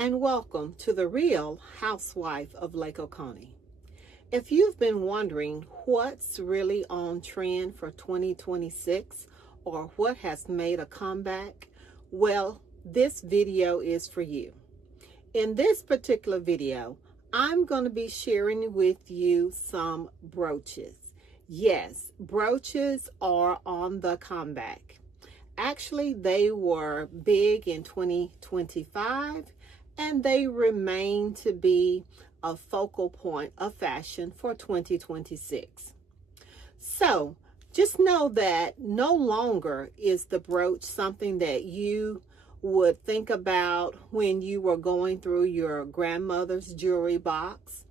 and welcome to the real housewife of Lake Oconee. If you've been wondering what's really on trend for 2026 or what has made a comeback, well, this video is for you. In this particular video, I'm going to be sharing with you some brooches. Yes, brooches are on the comeback. Actually, they were big in 2025 and they remain to be a focal point of fashion for 2026. So just know that no longer is the brooch something that you would think about when you were going through your grandmother's jewelry box.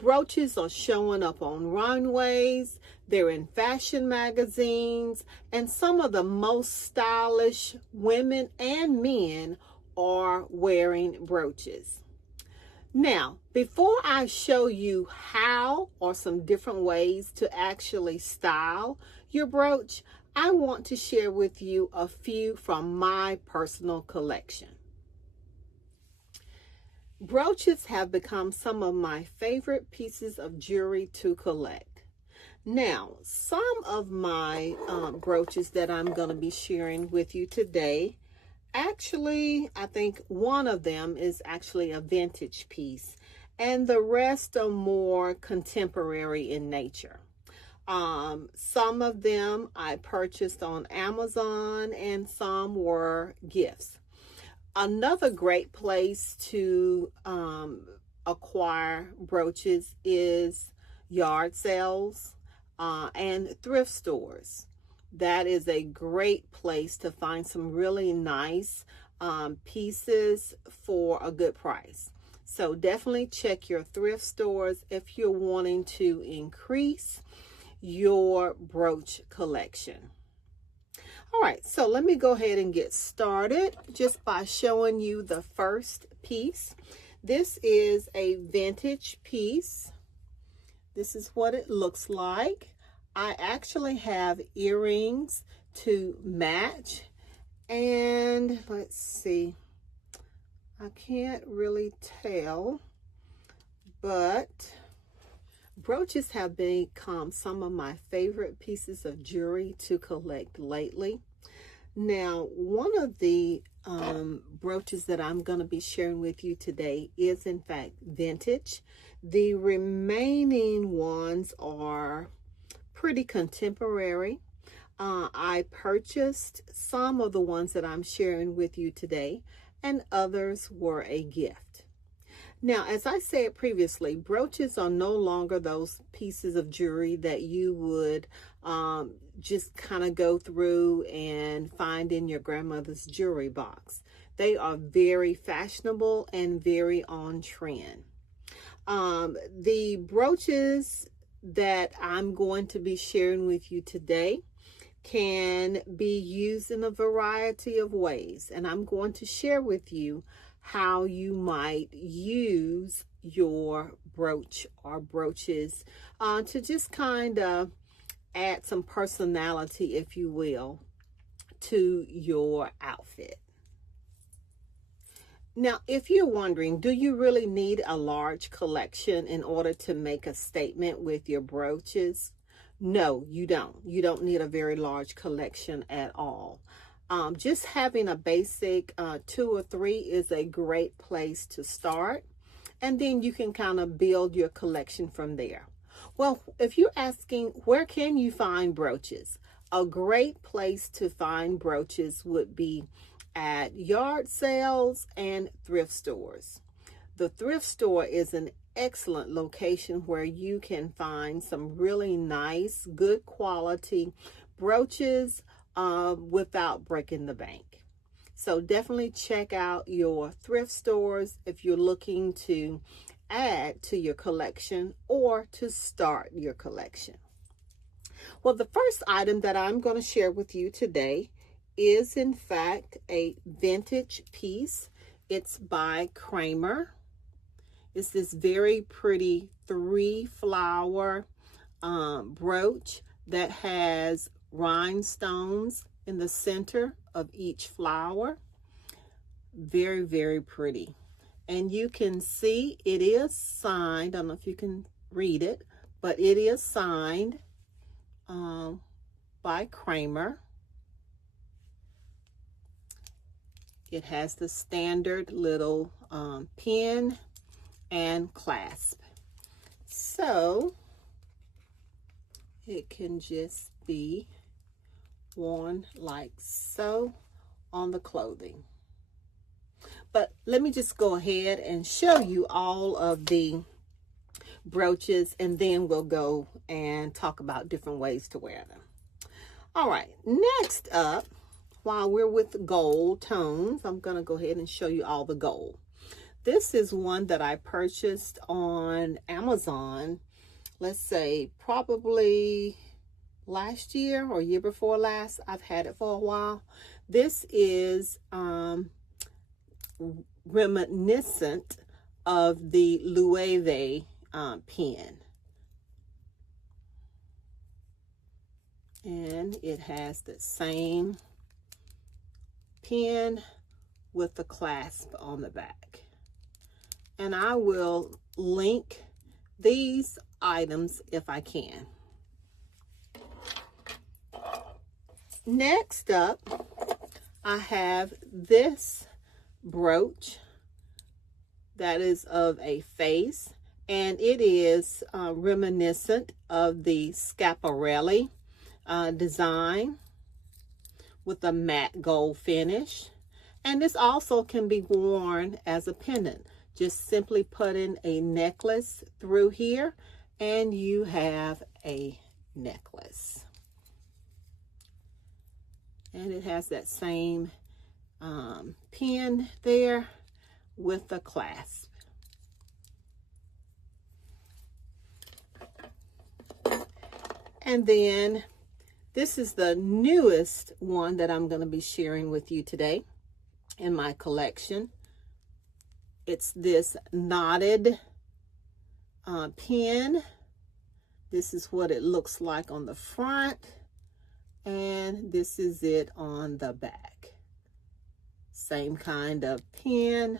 Brooches are showing up on runways, they're in fashion magazines, and some of the most stylish women and men are wearing brooches. Now, before I show you how or some different ways to actually style your brooch, I want to share with you a few from my personal collection. Brooches have become some of my favorite pieces of jewelry to collect. Now, some of my brooches that I'm going to be sharing with you today, actually, I think one of them is actually a vintage piece, and the rest are more contemporary in nature. Some of them I purchased on Amazon, and some were gifts. Another great place to acquire brooches is yard sales and thrift stores. That is a great place to find some really nice pieces for a good price. So definitely check your thrift stores if you're wanting to increase your brooch collection. All right, so let me go ahead and get started just by showing you the first piece. This is a vintage piece. This is what it looks like. I actually have earrings to match, and let's see, I can't really tell, but brooches have become some of my favorite pieces of jewelry to collect lately. Now, one of the brooches that I'm going to be sharing with you today is in fact vintage. The remaining ones are pretty contemporary. I purchased some of the ones that I'm sharing with you today, and others were a gift. Now, as I said previously, brooches are no longer those pieces of jewelry that you would just kind of go through and find in your grandmother's jewelry box. They are very fashionable and very on trend. The brooches that I'm going to be sharing with you today can be used in a variety of ways, and I'm going to share with you how you might use your brooch or brooches to just kind of add some personality, if you will, to your outfit. Now, if you're wondering, do you really need a large collection in order to make a statement with your brooches? No, you don't. You don't need a very large collection at all. Just having a basic 2 or 3 is a great place to start, and then you can kind of build your collection from there. Well, if you're asking where can you find brooches, a great place to find brooches would be at yard sales and thrift stores. The thrift store is an excellent location where you can find some really nice, good quality brooches without breaking the bank. So definitely check out your thrift stores if you're looking to add to your collection or to start your collection. Well, the first item that I'm going to share with you today is in fact a vintage piece. It's by Kramer. It's this very pretty 3-flower brooch that has rhinestones in the center of each flower. Very, very pretty. And you can see it is signed. I don't know if you can read it, but it is signed by Kramer. It has the standard little pin and clasp. So it can just be worn like so on the clothing. But let me just go ahead and show you all of the brooches, and then we'll go and talk about different ways to wear them. All right, next up, while we're with gold tones, I'm going to go ahead and show you all the gold. This is one that I purchased on Amazon, let's say probably last year or year before last. I've had it for a while. This is reminiscent of the Loewe pen. And it has the same pin with the clasp on the back. And I will link these items if I can. Next up, I have this brooch that is of a face, and it is reminiscent of the Schiaparelli design with a matte gold finish. And this also can be worn as a pendant. Just simply put in a necklace through here and you have a necklace. And it has that same pin there with the clasp. And then this is the newest one that I'm going to be sharing with you today in my collection. It's this knotted pin. This is what it looks like on the front, and this is it on the back. Same kind of pin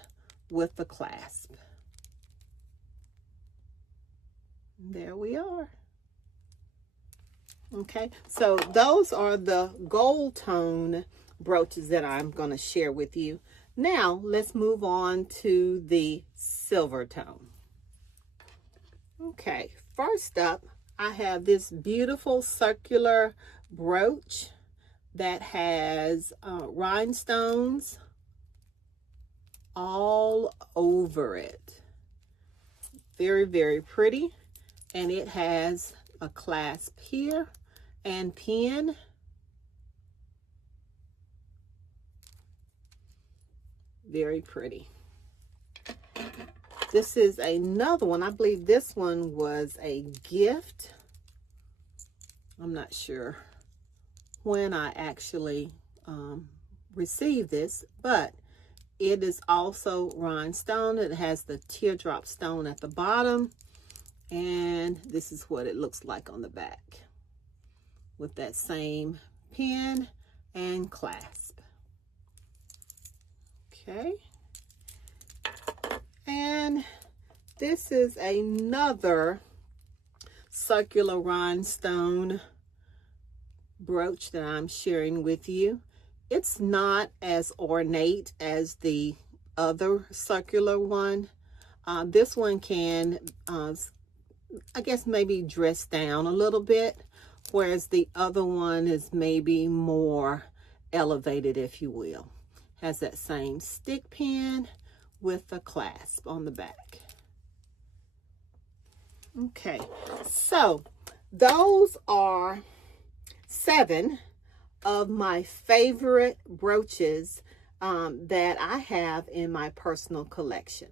with the clasp. There we are. Okay, so those are the gold tone brooches that I'm going to share with you. Now, let's move on to the silver tone. Okay, first up, I have this beautiful circular brooch that has rhinestones all over it. Very, very pretty. And it has a clasp here and pin. Very pretty. This is another one. I believe this one was a gift. I'm not sure when I actually received this, but it is also rhinestone. It has the teardrop stone at the bottom, and this is what it looks like on the back with that same pin and clasp. Okay, and this is another circular rhinestone brooch that I'm sharing with you. It's not as ornate as the other circular one. This one can, I guess, maybe dress down a little bit, whereas the other one is maybe more elevated, if you will. Has that same stick pin with the clasp on the back. Okay, so those are 7 of my favorite brooches that I have in my personal collection.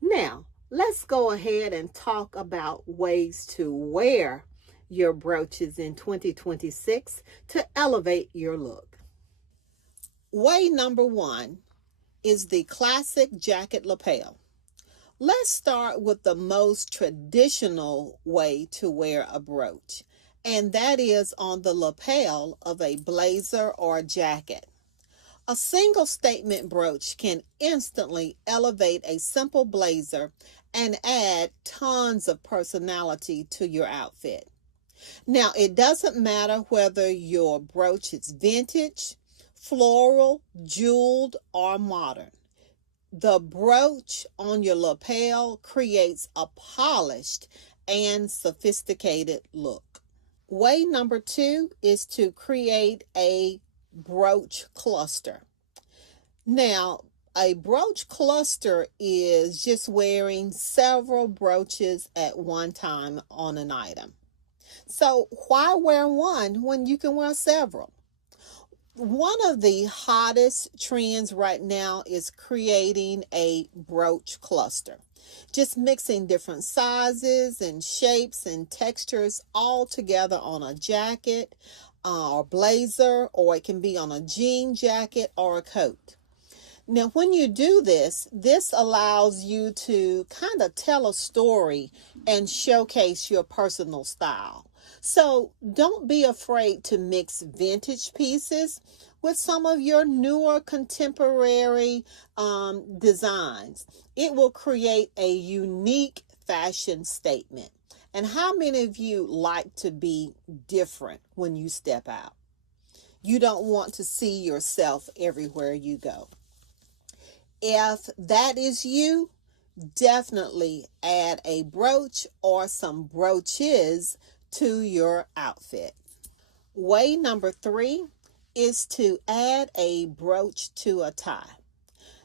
Now, let's go ahead and talk about ways to wear your brooches in 2026 to elevate your look. Way number 1 is the classic jacket lapel. Let's start with the most traditional way to wear a brooch, and that is on the lapel of a blazer or jacket. A single statement brooch can instantly elevate a simple blazer and add tons of personality to your outfit. Now, it doesn't matter whether your brooch is vintage, floral, jeweled, or modern. The brooch on your lapel creates a polished and sophisticated look. Way number 2 is to create a brooch cluster. Now, a brooch cluster is just wearing several brooches at one time on an item. So why wear one when you can wear several? One of the hottest trends right now is creating a brooch cluster. Just mixing different sizes and shapes and textures all together on a jacket or blazer, or it can be on a jean jacket or a coat. Now, when you do this, this allows you to kind of tell a story and showcase your personal style. So don't be afraid to mix vintage pieces with some of your newer contemporary designs. It will create a unique fashion statement. And how many of you like to be different when you step out? You don't want to see yourself everywhere you go. If that is you, definitely add a brooch or some brooches to your outfit. Way number 3 is to add a brooch to a tie.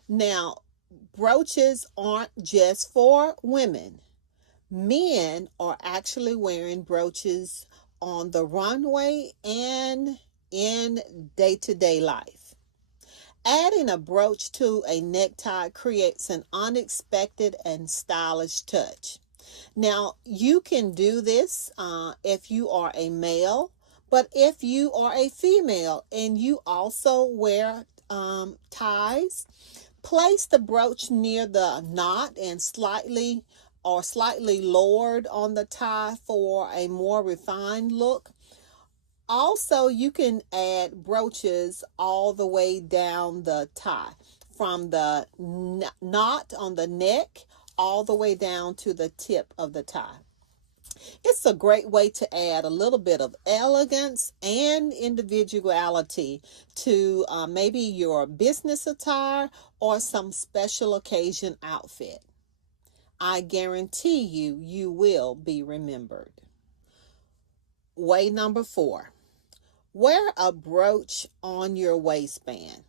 Now, brooches aren't just for women. Men are actually wearing brooches on the runway and in day-to-day life. Adding a brooch to a necktie creates an unexpected and stylish touch. Now, you can do this if you are a male, but if you are a female and you also wear ties, place the brooch near the knot and slightly lowered on the tie for a more refined look. Also, you can add brooches all the way down the tie, from the knot on the neck all the way down to the tip of the tie. It's a great way to add a little bit of elegance and individuality to maybe your business attire or some special occasion outfit. I guarantee you, you will be remembered. Way number 4. Wear a brooch on your waistband.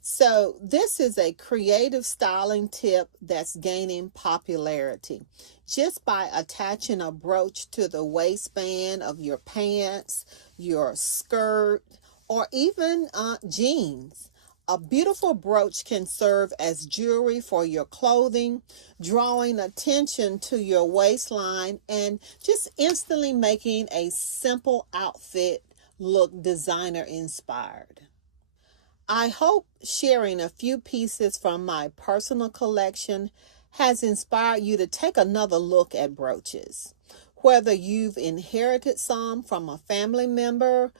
So this is a creative styling tip that's gaining popularity. Just by attaching a brooch to the waistband of your pants, your skirt, or even jeans. A beautiful brooch can serve as jewelry for your clothing, drawing attention to your waistline and just instantly making a simple outfit look designer inspired. I hope sharing a few pieces from my personal collection has inspired you to take another look at brooches. Whether you've inherited some from a family member,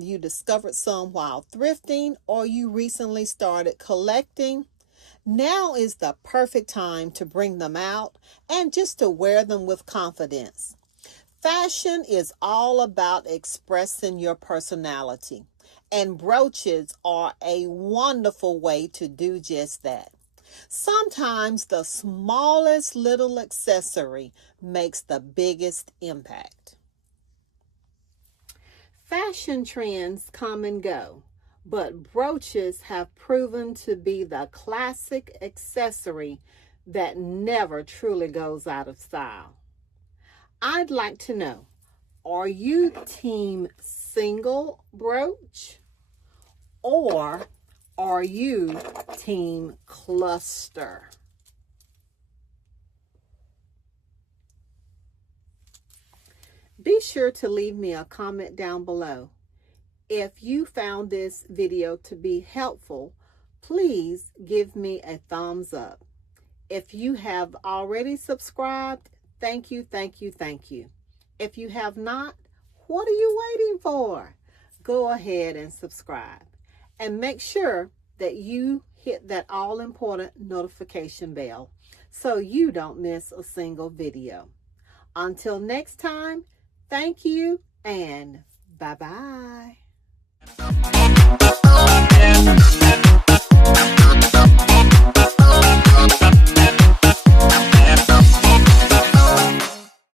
you discovered some while thrifting, or you recently started collecting, now is the perfect time to bring them out and just to wear them with confidence. Fashion is all about expressing your personality, and brooches are a wonderful way to do just that. Sometimes the smallest little accessory makes the biggest impact. Fashion trends come and go, but brooches have proven to be the classic accessory that never truly goes out of style. I'd like to know, are you team single brooch or are you team cluster? Be sure to leave me a comment down below. If you found this video to be helpful, please give me a thumbs up. If you have already subscribed, thank you, thank you, thank you. If you have not, what are you waiting for? Go ahead and subscribe. And make sure that you hit that all-important notification bell so you don't miss a single video. Until next time, thank you and bye-bye.